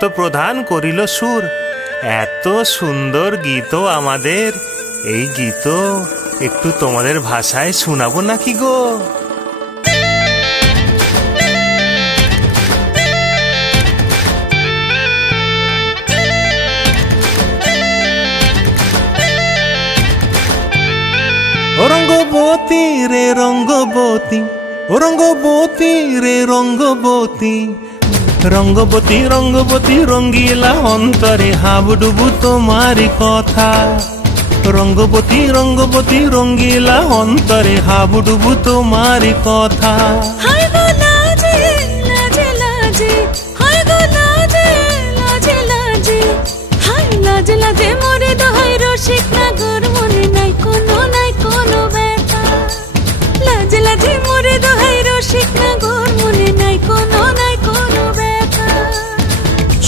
তো প্রধান করিল সুর। এত সুন্দর গীত আমাদের, এই গীত একটু তোমাদের ভাষায় শোনাবো নাকি গো? ও রঙ্গবতী রে রঙ্গবতী, ও রঙ্গবতী রে রঙ্গবতী, রঙ্গবতী রঙ্গবতী রঙ্গিলা অন্তরে হাবুডুবু তোমারি কথা। রঙ্গবতী রঙ্গবতী রঙ্গিলা অন্তরে হাবুডুবু তোমারি কথা।